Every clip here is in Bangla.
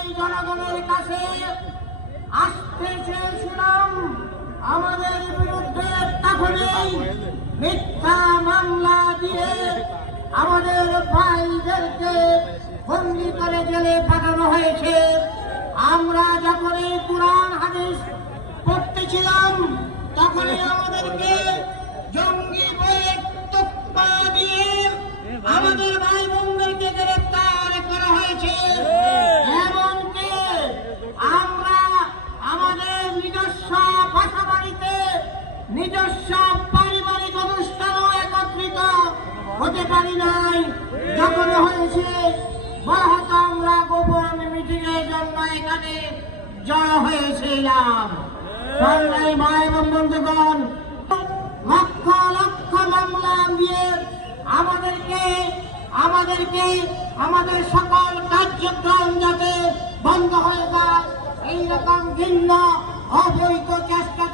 এই জনগণের কাছে আসতে চেয়েছিলাম, আমাদের বিরুদ্ধে তখনই মিথ্যা মামলা দিয়ে আমাদের ভাইদেরকে বন্দী করে জেলে পাঠানো হয়েছে। আমরা যখন এই কুরআন হাদিস পড়তেছিলাম তখনই আমাদেরকে জঙ্গি বইয়ের তোপ্পা দিয়ে আমাদের ভাই বোনদেরকে গ্রেফতার করা হয়েছে। এমনকি আমরা আমাদের নিজস্ব বাসা বাড়িতে নিজস্ব পারিবারিক অনুষ্ঠানও একত্রিত হতে পারি নাই। যখন হয়েছে বলা হতো আমরা গোপন মিটিং এর জন্য এখানে জড়ো হয়েছিলাম। সংগ্রামী ভাই এবং বন্ধুগণ, লক্ষ লক্ষ মামলা দিয়ে আমাদেরকে আমাদের সকল কার্যক্রম যাতে বন্ধ হয়ে যায় এইরকম ভিন্ন অবৈধ চেষ্টা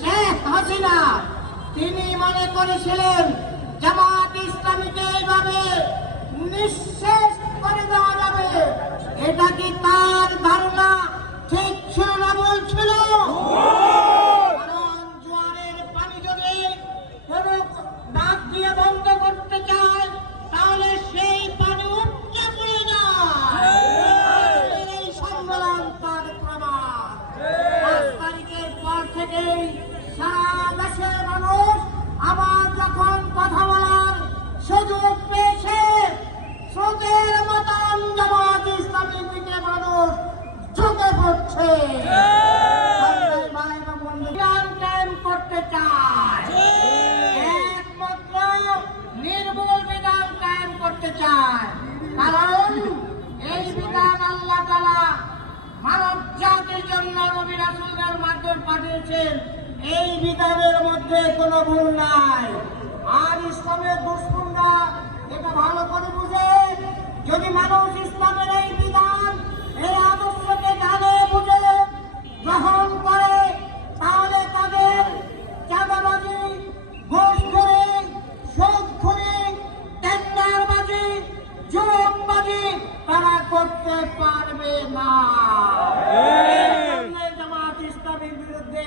শেখ হাসিনা তিনি মনে করেছিলেন জামাত ইসলামীকে এইভাবে নিঃশেষ করে দেওয়া যাবে। এটা কি তার ধারণা ঠিক ছিল না বলছিল? কারণ জোয়ারের পানি যদি কোনো নাক দিয়ে বন্ধ করতে চায় তাহলে সেই পানি উপচে পড়ে যায়। এই সম্মেলন তার প্রমাণ। 5 তারিখের পর থেকেই সারা দেশের মানুষ আবার যখন কথা বলার সুযোগ পেয়েছে, স্রোতের মতন জামাত ইসলামীর দিকে মানুষ ঝুঁকে পড়ছে। করতে চায় একমাত্র নির্মূল বিধান কায়েম করতে চায়। কারণ এই বিধান আল্লাহ তাআলা মানব জাতির জন্য নবী রাসূলদের মাধ্যমে পাঠিয়েছেন। এই বিধানের মধ্যে কোনো ভুল নাই। আর ইসলামের দুশমনরা এটা ভালো করে বুঝে, যদি মানুষ ইসলামের এই বিধান এই আদর্শকে জানে বুঝে গ্রহণ করে তাহলে তাদের চাঁদাবাজি, ঘুষখোরি, সুদখোরি, টেন্ডারবাজি, জুলুমবাজি তারা করতে পারবে না। জামাত ইসলামের বিরুদ্ধে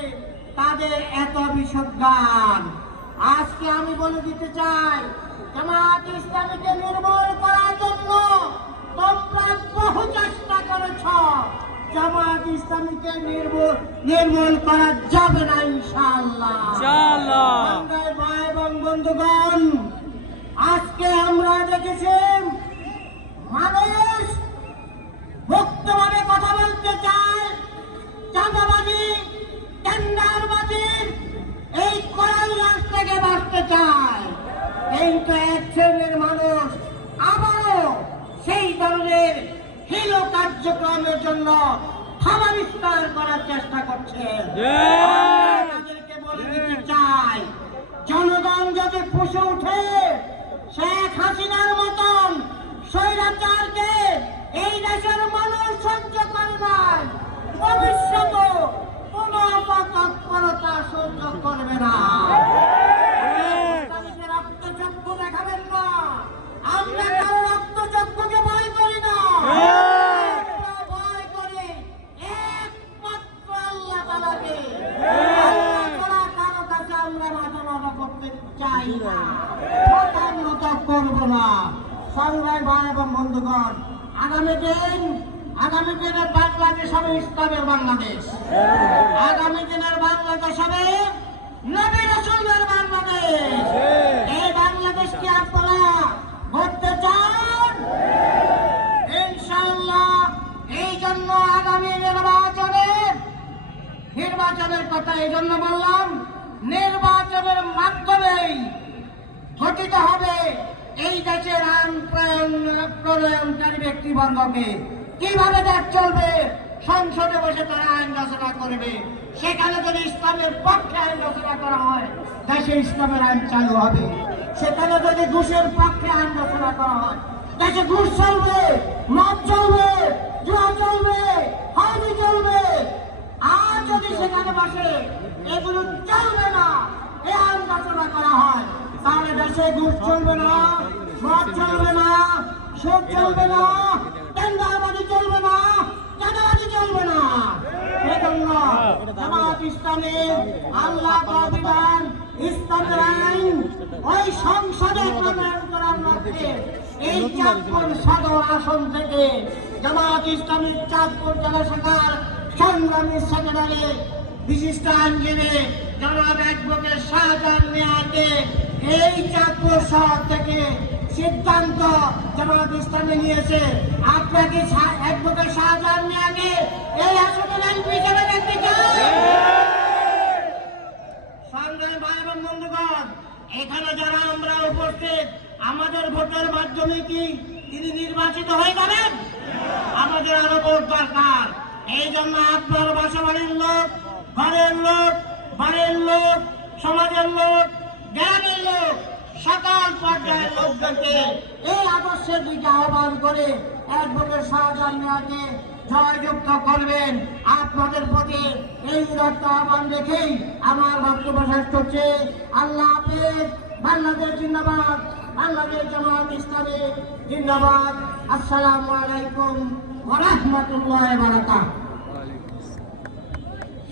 তাদের এত বিসর্জন। আজকে আমি বলে দিতে চাই, জামাত ইসলামীকে নির্মূল করার জন্য তোমরা বহু চেষ্টা করেছ, জামাত ইসলামীকে নির্মূল করা যাবে না ইনশাআল্লাহ। ভাই এবং বন্ধুগণ, আজকে আমরা দেখেছি মানুষ মুক্তভাবে কথা বলতে চায়, চাঁদাবাজি, টেন্ডারবাজি এই কড়াই রাজ থেকে বাঁচতে চায়। কিন্তু এক শ্রেণীর মানুষ আবারও সেই ধরনের হীন কার্যক্রমের জন্য সমাবিষ্কার করার চেষ্টা করছে। তাদেরকে বলে দিতে চাই, জনগণ যদি ফুঁসে উঠে শেখ হাসিনার মতন স্বৈরাচারকে এই দেশের মানুষ সহ্য করে নাই, ভবিষ্যত কোন তৎপরতা সহ্য করবে না। রক্তচক্ষু দেখাবেন না, আমরা কারো রক্তচক্ষুকে ভয় করি না। ভয় করি একমাত্র আল্লাহ তাআলাকে। কারো কাছে আমরা মাথা নত করতে চাই না, মাথা নত করব না। সংগ্রামী ভাই এবং বন্ধুগণ, আগামী দিনের বাংলাদেশ হবে ইসলামের বাংলাদেশ। আগামী দিনের বাংলাদেশ হবে নবী রাসূলদের বাংলাদেশ। এই বাংলাদেশকে আপনারা গড়তে চান ইনশাআল্লাহ। এই জন্য আগামী নির্বাচনের কথা এই জন্য বললাম, নির্বাচনের মাধ্যমেই গঠিত হবে এই দেশের আইন প্রণয়নকারী ব্যক্তিবর্গকে। কিভাবে দেশ চলবে, সংসদে বসে তারা আইন রচনা করবে। সেখানে যদি ইসলামের পক্ষে আইন রচনা করা হয় দেশে ইসলামের আইন চালু হবে। সেখানে যদি ঘুষের পক্ষে আইন রচনা করা হয় দেশে ঘুষ চলবে, মদ চলবে, জুয়া চলবে, হাজি চলবে। আর যদি সেখানে বসে এগুলো চলবে না, এই আইন রচনা করা হয়, তাহলে দেশে ঘুষ চলবে না, মদ চলবে না, সুদ চলবে না, টেন্ডারবাজি চলবে না, ইসলামের আল্লাহ বিধান ইসলামের আইন ওই সংসদে প্রণয়ন করার লক্ষ্যে এই চাঁদপুর সদর আসন থেকে জামাত ইসলামীর চাঁদপুর জেলা শাখার সংগ্রামী সেক্রেটারি বিশিষ্ট আইনজীবী জনাব অ্যাডভোকেট শাহজাহান মিয়াকে এই চাঁদপুর শহর থেকে সিদ্ধান্ত জামাত ইসলামী নিয়েছে। আপনাকে অ্যাডভোকেট শাহজাহান মিয়াকে এই আসনের এমপি হিসেবে দেখতে চাই। সংগ্রামী ভাই এবং বন্ধুগণ, এখানে যারা আমরা উপস্থিত, আমাদের ভোটের মাধ্যমে কি তিনি নির্বাচিত হয়ে যাবেন? আমাদের আরো ভোট দরকার। এই জন্য আপনার বাসা বাড়ির লোক, ঘরের লোক, বাড়ির লোক, সমাজের লোক, গ্রামের লোক, সকল পর্যায়ের লোকদেরকে এই আদর্শের দিকে আহ্বান করে অ্যাডভোকেট শাহজাহান মিয়াকে জয়যুক্ত করবেন। আপনাদের প্রতি এই উদাত্ত আহ্বান রেখেই আমার বক্তব্য শেষ করছে। আল্লাহ হাফেজ। বাংলাদেশ জিন্দাবাদ, বাংলাদেশ জামাত ইসলামী জিন্দাবাদ। আসসালামু আলাইকুম ওয়া রাহমাতুল্লাহি ওয়া বারাকাতুহু।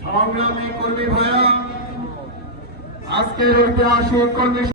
সংগ্রামী কর্মী ভাইরা, আজকের ঐতিহাসিক কর্মী